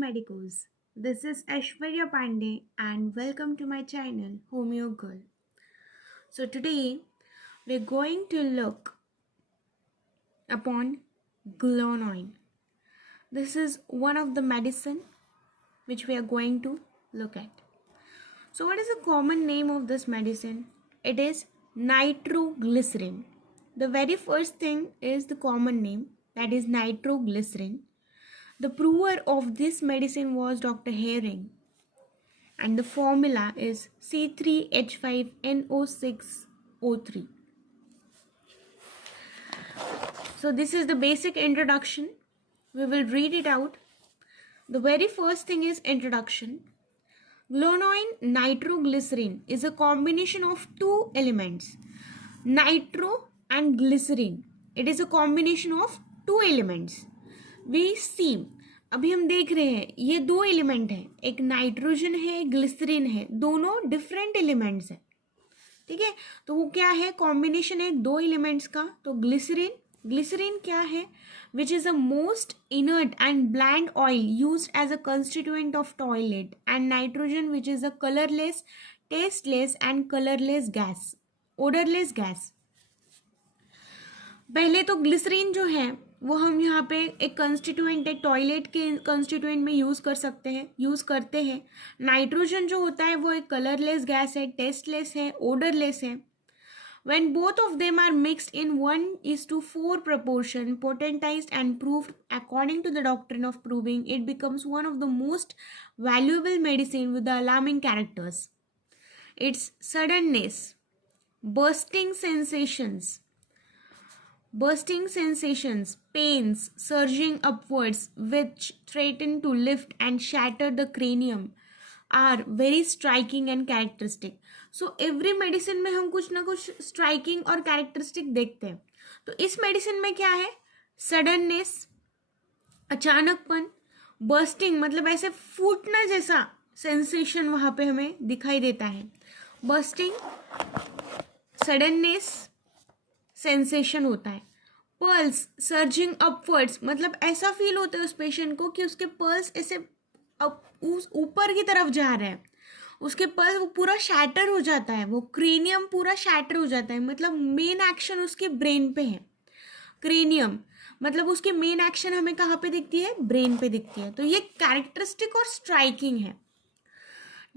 Medicos. This is Aishwarya Pandey and welcome to my channel Homeo Girl. So today we're going to look upon Glonoin. This is one of the medicine which we are going to look at. So what is the common name of this medicine? It is nitroglycerin. The very first thing is the common name, that is nitroglycerin. The prover of this medicine was Dr. Hering, and the formula is C3H5NO6O3. So this is the basic introduction. We will read it out. The very first thing is introduction. Glonoin nitroglycerin is a combination of two elements, nitro and glycerin. It is a combination of two elements. We see, अभी हम देख रहे हैं ये दो element है, एक nitrogen है एक ग्लिसरीन है, दोनों डिफरेंट एलिमेंट्स है. ठीक है, तो वो क्या है, कॉम्बिनेशन है दो एलिमेंट्स का. तो ग्लिसरीन क्या है, which is a most inert and bland oil used as a constituent of toilet, and nitrogen which is a colorless, tasteless and colorless gas, odorless gas. पहले तो ग्लिसरीन जो है वो हम यहाँ पे एक कंस्टिट्यूएंट है, टॉयलेट के कंस्टिट्यूएंट में यूज़ करते हैं. नाइट्रोजन जो होता है वो एक कलरलेस गैस है, टेस्टलेस है, ओडरलेस है. When both of them are mixed in 1:4 proportion, potentized and proved according to the doctrine of proving, it becomes one of the most valuable medicine with the alarming characters. Its suddenness, bursting sensations, pains surging upwards which threaten to lift and shatter the cranium are very striking and characteristic. So every medicine में हम कुछ ना कुछ striking और characteristic देखते हैं. तो इस medicine में क्या है, suddenness, अचानकपन, bursting मतलब ऐसे फूटना जैसा sensation वहाँ पे हमें दिखाई देता है. bursting, suddenness sensation होता है. pulse surging upwards मतलब ऐसा फील होता है उस पेशेंट को कि उसके पल्स ऐसे उस ऊपर की तरफ जा रहे हैं, उसके पल्स वो पूरा शैटर हो जाता है, वो क्रेनियम पूरा शैटर हो जाता है. मतलब मेन एक्शन उसके ब्रेन पे है. क्रेनियम मतलब उसकी मेन एक्शन हमें कहाँ पे दिखती है, ब्रेन पे दिखती है. तो ये कैरेक्टरिस्टिक और स्ट्राइकिंग है.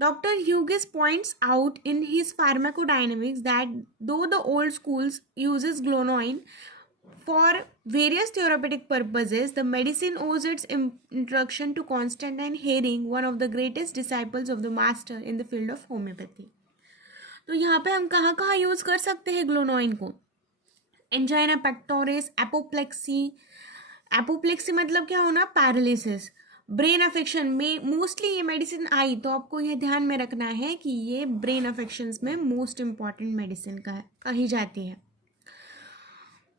Doctor Hughes points out in his pharmacodynamics that though the old schools uses glonoine for various therapeutic purposes, the medicine owes its introduction to Constantine Hering, one of the greatest disciples of the master in the field of homeopathy. तो यहाँ पे हम कहाँ कहाँ use कर सकते हैं glonoine को. एंजाइना पेक्टोरिस, एपोप्लेक्सी मतलब क्या होना, पैरालिसिस, ब्रेन अफेक्शन में मोस्टली ये मेडिसिन आई. तो आपको ये ध्यान में रखना है कि ये ब्रेन अफेक्शंस में मोस्ट इम्पॉर्टेंट मेडिसिन कही जाती है.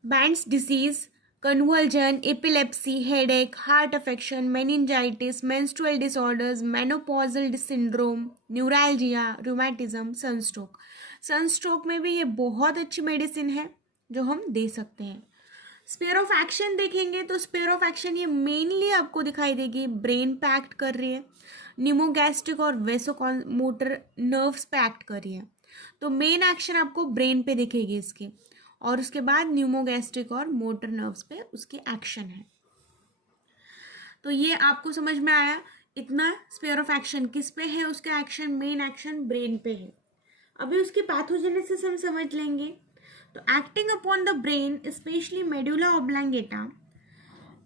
Bands disease, convulsion, epilepsy, headache, heart affection, meningitis, menstrual disorders, menopausal syndrome, neuralgia, rheumatism, sunstroke. Sunstroke में भी ये बहुत अच्छी मेडिसिन है जो हम दे सकते हैं. स्पेयर ऑफ एक्शन देखेंगे तो स्पेयर ऑफ एक्शन ये मेनली आपको दिखाई देगी ब्रेन पे एक्ट कर रही है, निमोगैस्ट्रिक और वेसोमोटर नर्व्स पे एक्ट कर रही है. तो मेन एक्शन आपको ब्रेन पे दिखेगी इसकी, और उसके बाद न्यूमोगैस्ट्रिक और मोटर नर्व्स पे उसकी एक्शन है. तो ये आपको समझ में आया इतना. स्पेयर ऑफ एक्शन किस पे है, उसका एक्शन, मेन एक्शन ब्रेन पे है. अभी उसकी पैथोजेनेसिस हम समझ लेंगे. तो acting upon the brain especially medulla oblongata,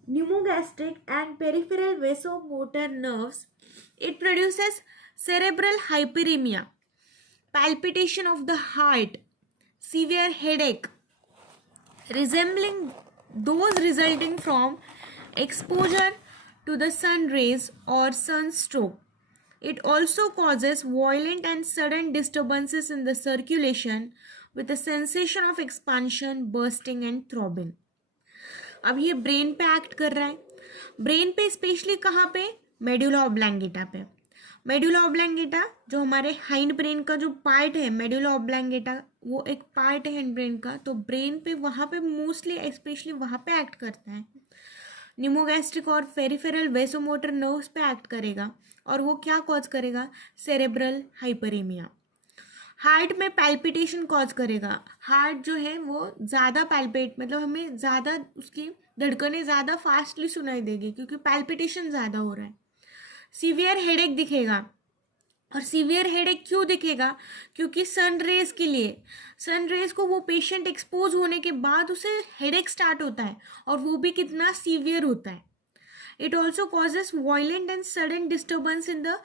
pneumogastric and peripheral vasomotor nerves, it produces cerebral hyperemia, palpitation of the heart, severe headache resembling those resulting from exposure to the sun rays or sunstroke. It also causes violent and sudden disturbances in the circulation with a sensation of expansion, bursting and throbbing. अब ये brain पे act कर रहा है. Brain पे specially कहाँ पे, medulla oblongata पे. मेडुला ऑब्लांगेटा जो हमारे हाइंड ब्रेन का जो पार्ट है, मेडुला ऑब्लांगेटा वो एक पार्ट है हाइंड ब्रेन का. तो ब्रेन पे वहाँ पे मोस्टली स्पेशली वहाँ पे एक्ट करता है. निमोगैस्ट्रिक और पेरिफेरल वेसोमोटर नर्व्स पे एक्ट करेगा और वो क्या कॉज करेगा, सेरेब्रल हाइपरेमिया। हार्ट में पैल्पिटेशन कॉज करेगा, हार्ट जो है वो ज़्यादा पैल्पेट मतलब हमें ज़्यादा उसकी धड़कनें ज़्यादा फास्टली सुनाई देगी क्योंकि पैल्पिटेशन ज़्यादा हो रहा है। सीवियर हेडेक दिखेगा, और सीवियर हेडेक क्यों दिखेगा, क्योंकि सन रेज के लिए, सन रेज को वो पेशेंट एक्सपोज होने के बाद उसे हेडेक स्टार्ट होता है और वो भी कितना सीवियर होता है। It also causes violent and sudden disturbance in the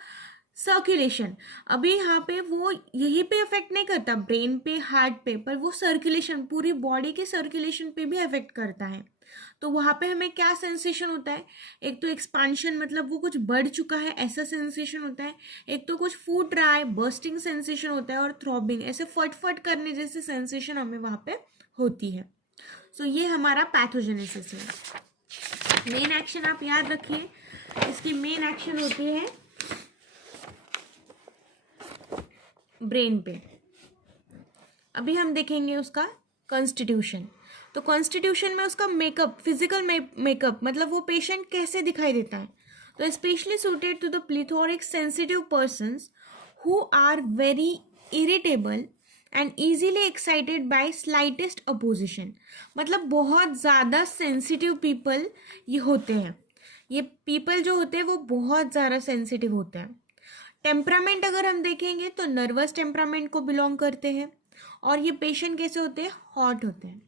circulation. अभी यहाँ पे वो यही पे इफेक्ट नहीं करता ब्रेन पे, हार्ट पे, पर वो सर्कुलेशन, पूरी बॉडी के सर्कुलेशन पे भी इफेक्ट करता है। तो वहाँ पे हमें क्या सेंसेशन होता है, एक तो एक्सपांशन मतलब वो कुछ बढ़ चुका है ऐसा सेंसेशन होता है, एक तो कुछ फूट रहा है बर्स्टिंग सेंसेशन होता है, और थ्रॉबिंग ऐसे फटफट करने जैसे सेंसेशन हमें वहाँ पे होती है। सो ये हमारा पैथोजेनेसिस है। मेन एक्शन आप याद रखिए, इसकी मेन एक्शन होती है ब्रेन पे। अभी हम देखेंगे उसका कॉन्स्टिट्यूशन। तो कॉन्स्टिट्यूशन में उसका मेकअप, फिजिकल मेकअप मतलब वो पेशेंट कैसे दिखाई देता है। तो especially suited to the plethoric sensitive persons who are very irritable and easily excited by slightest opposition. मतलब बहुत ज़्यादा सेंसिटिव पीपल ये होते हैं, ये पीपल जो होते हैं वो बहुत ज़्यादा सेंसिटिव होते हैं। टेम्परामेंट अगर हम देखेंगे तो नर्वस टेम्परामेंट को बिलोंग करते हैं, और ये पेशेंट कैसे होते हैं, हॉट होते हैं।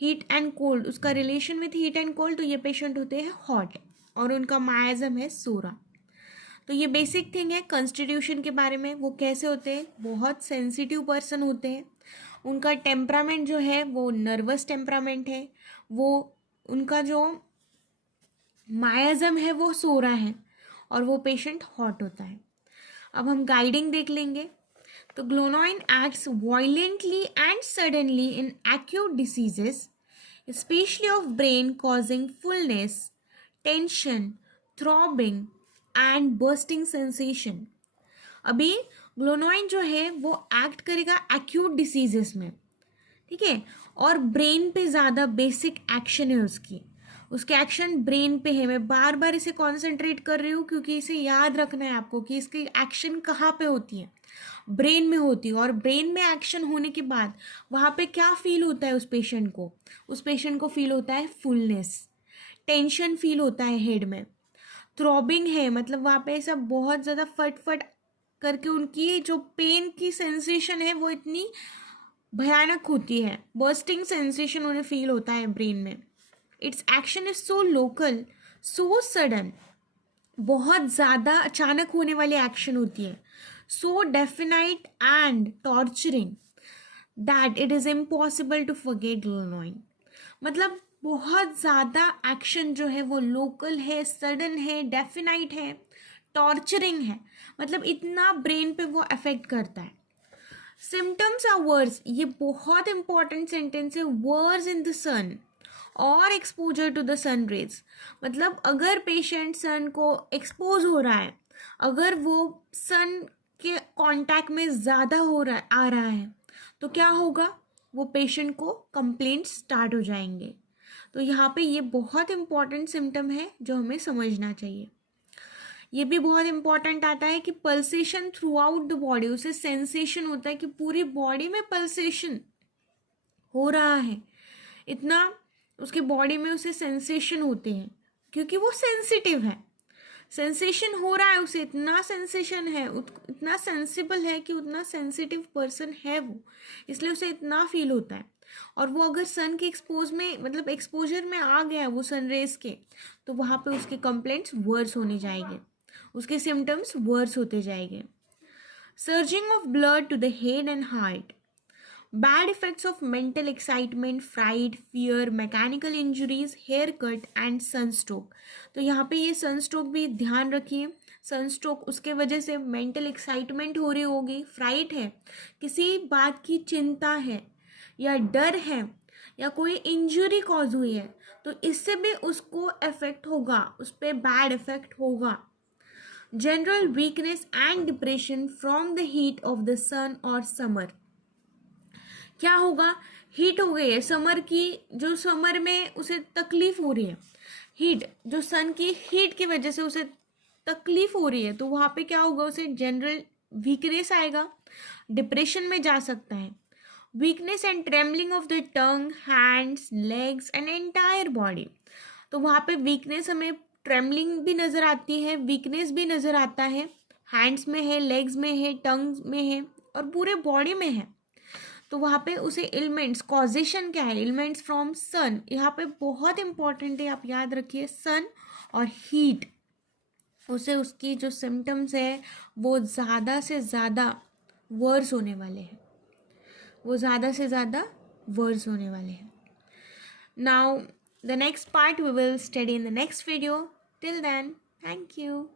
हीट एंड कोल्ड, उसका relation with heat and cold, तो ये पेशेंट होते हैं हॉट, और उनका मायाजम है सोरा। तो ये बेसिक थिंग है कॉन्स्टिट्यूशन के बारे में, वो कैसे होते हैं, बहुत सेंसिटिव पर्सन होते हैं, उनका टेम्परामेंट जो है वो नर्वस टेम्परामेंट है, वो उनका जो मायाजम है वो सोरा है, और वो पेशेंट हॉट होता है। अब हम गाइडिंग देख लेंगे। तो glonoine acts violently and suddenly in acute diseases specially of brain causing fullness, tension, throbbing and bursting sensation. अभी ग्लोनोइन जो है वो एक्ट करेगा एक्यूट डिसीजेस में, ठीक है, और ब्रेन पे ज़्यादा बेसिक एक्शन है उसकी, उसके एक्शन ब्रेन पे है। मैं बार बार इसे कॉन्सेंट्रेट कर रही हूँ क्योंकि इसे याद रखना है आपको कि इसकी एक्शन कहाँ पे होती है, ब्रेन में होती है। और ब्रेन में एक्शन होने के बाद वहाँ पे क्या फील होता है उस पेशेंट को, उस पेशेंट को फील होता है फुलनेस, टेंशन फील होता है हेड में, थ्रॉबिंग है मतलब वहाँ पे ऐसा बहुत ज़्यादा फट करके उनकी जो पेन की सेंसेशन है वो इतनी भयानक होती है, बर्स्टिंग सेंसेशन उन्हें फील होता है ब्रेन में। Its action is so local, so sudden, बहुत ज़्यादा अचानक होने वाली एक्शन होती है, so definite and torturing that it is impossible to forget glonoine. मतलब बहुत ज़्यादा एक्शन जो है वो लोकल है, सडन है, डेफिनाइट है, टॉर्चरिंग है, मतलब इतना ब्रेन पे वो अफेक्ट करता है। सिम्टम्स आर वर्स, ये बहुत इंपॉर्टेंट सेंटेंस है, वर्स इन द सन और exposure to the sun rays. मतलब अगर पेशेंट सन को एक्सपोज हो रहा है, अगर वो सन के कांटेक्ट में ज़्यादा आ रहा है तो क्या होगा, वो पेशेंट को कंप्लेंट स्टार्ट हो जाएंगे। तो यहाँ पे ये बहुत इंपॉर्टेंट सिम्टम है जो हमें समझना चाहिए। ये भी बहुत इंपॉर्टेंट आता है कि pulsation through out the body, उसे सेंसेशन होता है कि पूरी बॉडी में पल्सेशन हो रहा है, इतना उसके बॉडी में उसे सेंसेशन होते हैं क्योंकि वो सेंसिटिव है, सेंसेशन हो रहा है उसे, इतना सेंसेशन है, इतना सेंसिबल है कि उतना सेंसिटिव पर्सन है वो, इसलिए उसे इतना फील होता है। और वो अगर सन के एक्सपोज में मतलब एक्सपोजर में आ गया वो सन रेज के, तो वहाँ पे उसके कंप्लेंट्स वर्स होने जाएंगे, उसके सिम्टम्स वर्स होते जाएंगे। Surging of blood to the head and heart, bad effects of mental excitement, fright, fear, mechanical injuries, hair cut and sunstroke. तो यहाँ पे ये सनस्ट्रोक भी ध्यान रखिए, सनस्ट्रोक उसके वजह से मेंटल एक्साइटमेंट हो रही होगी, फ्राइट है, किसी बात की चिंता है या डर है या कोई इंजरी कॉज हुई है, तो इससे भी उसको इफेक्ट होगा, उस पर बैड इफेक्ट होगा। General weakness and depression from the heat of the sun और समर, क्या होगा, हीट हो गई है समर की, जो समर में उसे तकलीफ हो रही है, हीट, जो सन की हीट की वजह से उसे तकलीफ हो रही है, तो वहाँ पे क्या होगा, उसे जनरल वीकनेस आएगा, डिप्रेशन में जा सकता है। Weakness and trembling of the tongue, hands, legs and entire body. तो वहाँ पे वीकनेस, हमें ट्रेमलिंग भी नज़र आती है, वीकनेस भी नज़र आता है, हैंड्स में है, लेग्स में है, टंग में है और पूरे बॉडी में है। तो वहाँ पे उसे एलिमेंट्स, कॉजेशन क्या है, एलिमेंट्स फ्रॉम सन, यहाँ पे बहुत इंपॉर्टेंट है, आप याद रखिए, सन और हीट, उसे उसकी जो सिम्टम्स है वो ज़्यादा से ज़्यादा वर्स होने वाले हैं, वो ज़्यादा से ज़्यादा वर्स होने वाले हैं। Now the next part we will study in the next video. Till then, thank you.